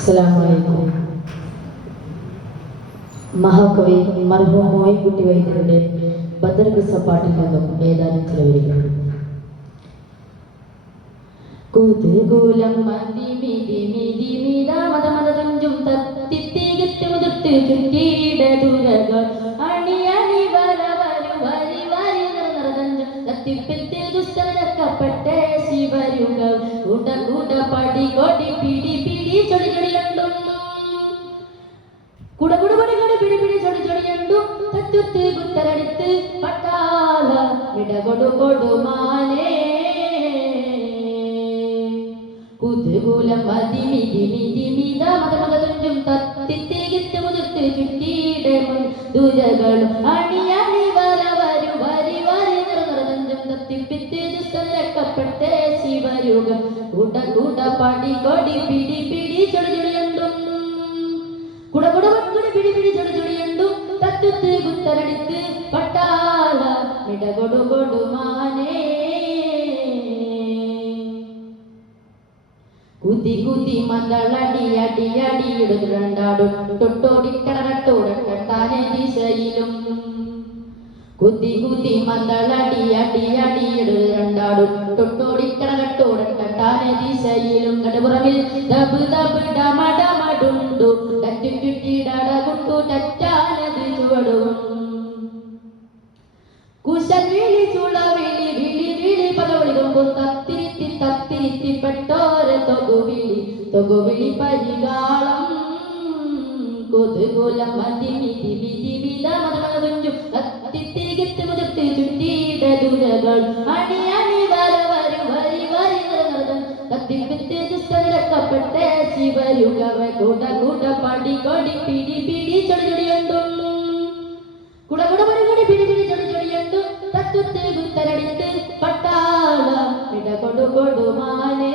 അസ്സലാമു മഹാകവി മർഹൂം മോയിൻകുട്ടി വൈദ്യരുടെ ബദർ പാട്ടിൽ നിന്നും ഏതാനും ചില വരികൾ. കുതൂകൂലം മതിമിതിമിതിമിതാമതമതതുഞ്ചും തത്തിത്തികിത്ത് മുതിർത്ത് ചുറ്റിയിട ദൂരകൾ അണിയണി വരവരു വരി വരി നിറനിറതഞ്ചും തത്തിപ്പിത്തിൽ ദുസ്തരക്കപ്പെട്ടേ ശിവരുകൾ കൂട കൂട പടി കൊടി പിടി പിടി ചൊടി ചൊടിയണ്ടും കുട കുട പടി കൊടി പിടി പിടി ചൊടി ചൊടിയണ്ടും തത്തുത്ത് കുത്തരടിത്ത് പട്ടാള വിടകൊടു കൊടുമാനേ കുതൂകൂലം മതിമിതിമിതിമിതാമതമതതുഞ്ചും തത്തിത്തികിത്ത് മുതിർത്ത് ചുറ്റിയിടെ ദുരകളും അണിയണി വരവരു വരി വരി നിറനിറതഞ്ചും തത്തിപ്പിത്ത് ദുസ്തരക്കപ്പെട്ടേ ശിവരുകൾ കൂട കൂട പടി കൊടി പിടി പിടി ചൊടി ചൊടിയണ്ടും കുട കുട പടി പിടി പിടി ചൊടി ചൊടിയണ്ടും തത്തുത്ത് കുത്തരടിത്ത് പട്ടാള വിടകൊടു കൊടുമാനേ കുതി കുതി മന്ദളടി അടി അടിയിടുരണ്ടാടും തൊട്ടോടിക്കടത്തോടട്ടാനെ ദിശയിലും കുതി കുതി മന്ദളടി അടി അടിയിടുരണ്ടാടും തൊട്ടോടിക്കടത്തോടട്ടാനെ ദിശയിലും കടുപുറമിൽ ദബ് ദബ് ഡമഡമടുണ്ടു ടറ്റു ചുറ്റിടകുണ്ടു ടറ്റാനത് ചുവടും കുശൽ വിളി ചുളവിളി വിളി വിളി പകവിളികൊമ്പും തത്തിരിത്തി തത്തിരിത്തി പെട്ടോരെ തൊകുവിളി പരികാളം കുതൂകൂലം മതിമിതിമിതിമിതാമതമതതുഞ്ചും തത്തിത്തികിത്ത് മുതിർത്ത് ചുറ്റിയിട ദുരകൾ അണിയണി വരവരു വരി വരി നിറനിറതൻ തത്തിപ്പിത്ത് ദുസ്തരക്കപ്പെട്ടേ ശിവരുകൾ കൂട കൂട പടി കൊടി പിടി പിടി ചൊടി ചൊടിയണ്ടും കുട കുട പടി കൊടി പിടി പിടി ചൊടി ചൊടിയണ്ടും തത്തുത്ത് കുത്തരടിത്ത് പട്ടാള വിടകൊടു കൊടുമാനേ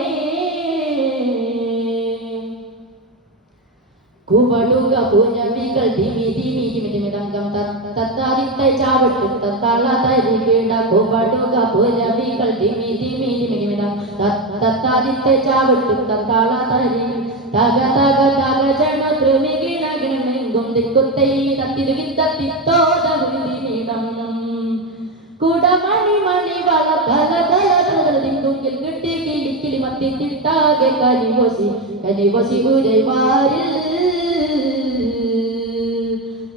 കുവടുക പൂഞ്ഞവികൾ ധിമി ധിമി ധിമി ധിമി തങ്കം തത്താദിത്തൈ ചാവട്ടും തത്താള തരികിട കുവടുക പൂഞ്ഞവികൾ ധിമി ധിമി ധിമി ധിമി തത്താദിത്തൈ ചാവട്ടും തത്താള തരി തക തക തക ജന ത്രിമികിണ ഗിണമെങ്കും ദിക്കുത്തൈ തത്തിരുകിത്തത്തിത്തോത വിളിമീടം കുടമണി മണി വള കല കല ദിക്കുക്കിൽ കിട്ടി കിളി കിളി മത്തി തിട്ടാകെ കനിവസി ഉരൈവാരിൽ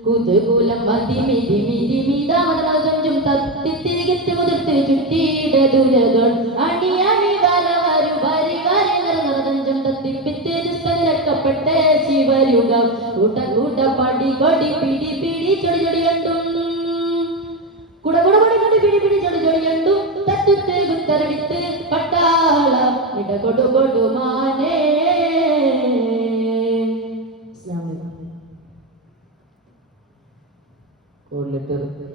കുതൂകൂലം മതിമിതിമിതിമിതാമതമതതുഞ്ചും തത്തിത്തികിത്ത് മുതിർത്ത് ചുറ്റിയിട ദുരകൾ അണിയണി വരവരു വരി വരി നിറനിറതഞ്ചും തത്തിപ്പിത്ത് ദുസ്തരക്കപ്പെട്ടേ ശിവരുകൾ കൂട്ട കൂട്ട പടി കൊടി പിടി പിടി ചൊടി ചൊടിയണ്ടും കുട കുട പടി കൊടി പിടി പിടി ചൊടി ചൊടിയണ്ടും തത്തുത്ത് കുത്തരടിത്ത് പട്ടാള വിടകൊടു കൊടുമാനേ. Code letter G.